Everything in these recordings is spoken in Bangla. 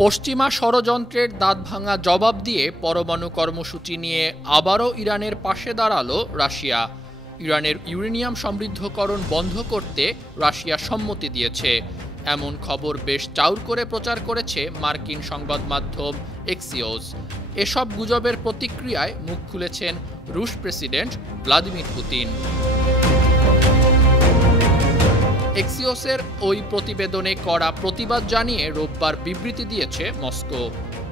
পশ্চিমা ষড়যন্ত্রের দাঁতভাঙা জবাব দিয়ে পরমাণু কর্মসূচি নিয়ে আবারও ইরানের পাশে দাঁড়ালো রাশিয়া। ইরানের ইউরেনিয়াম সমৃদ্ধকরণ বন্ধ করতে রাশিয়া সম্মতি দিয়েছে, এমন খবর বেশ চাউর করে প্রচার করেছে মার্কিন সংবাদ মাধ্যম এক্সিওস। এসব গুজবের প্রতিক্রিয়ায় মুখ খুলেছেন রুশ প্রেসিডেন্ট ভ্লাদিমির পুতিন। এক্সিওসের ওই প্রতিবেদনে কড়া প্রতিবাদ জানিয়ে রোববার বিবৃতি দিয়েছে মস্কো।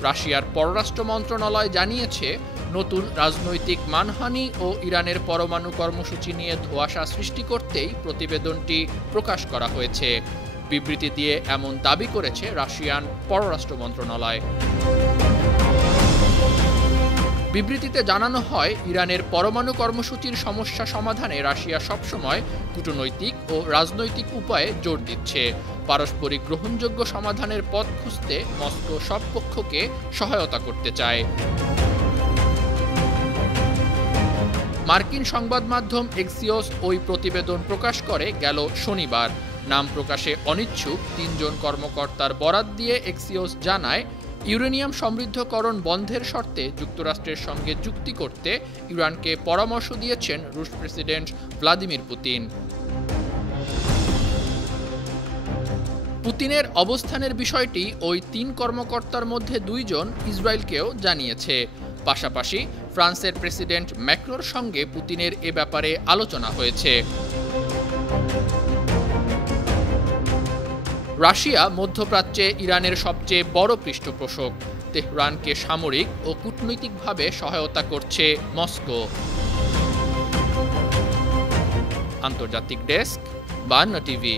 রাশিয়ার পররাষ্ট্র মন্ত্রণালয় জানিয়েছে, নতুন রাজনৈতিক মানহানি ও ইরানের পরমাণু কর্মসূচি নিয়ে ধোঁয়াশা সৃষ্টি করতেই প্রতিবেদনটি প্রকাশ করা হয়েছে। বিবৃতি দিয়ে এমন দাবি করেছে রাশিয়ান পররাষ্ট্র মন্ত্রণালয়। বিবৃতিতে জানানো হয়, ইরানের পরমাণু কর্মসূচির সমস্যা সমাধানে রাশিয়া সবসময় কূটনৈতিক ও রাজনৈতিক উপায়ে জোর দিচ্ছে। পারস্পরিক গ্রহণযোগ্য সমাধানের পথ খুঁজতে মস্কো সব পক্ষকে সহায়তা করতে চায়। মার্কিন সংবাদ মাধ্যম এক্সিওস ওই প্রতিবেদন প্রকাশ করে গেল শনিবার। নাম প্রকাশে অনিচ্ছুক তিনজন কর্মকর্তার বরাত দিয়ে এক্সিওস জানায়, ইউরেনিয়াম সমৃদ্ধকরণ বন্ধের শর্তে যুক্তরাষ্ট্রের সঙ্গে চুক্তি করতে ইরানকে পরামর্শ দিয়েছেন রুশ প্রেসিডেন্ট ভ্লাদিমির পুতিন। পুতিনের অবস্থানের বিষয়টি ওই তিন কর্মকর্তার মধ্যে দুইজন ইসরায়েলকেও জানিয়েছে। পাশাপাশি ফ্রান্সের প্রেসিডেন্ট ম্যাক্রোর সঙ্গে পুতিনের এ ব্যাপারে আলোচনা হয়েছে। রাশিয়া মধ্যপ্রাচ্যে ইরানের সবচেয়ে বড় পৃষ্ঠপোষক। তেহরানকে সামরিক ও কূটনৈতিকভাবে সহায়তা করছে মস্কো। আন্তর্জাতিক ডেস্ক, বায়ান্নটিভি।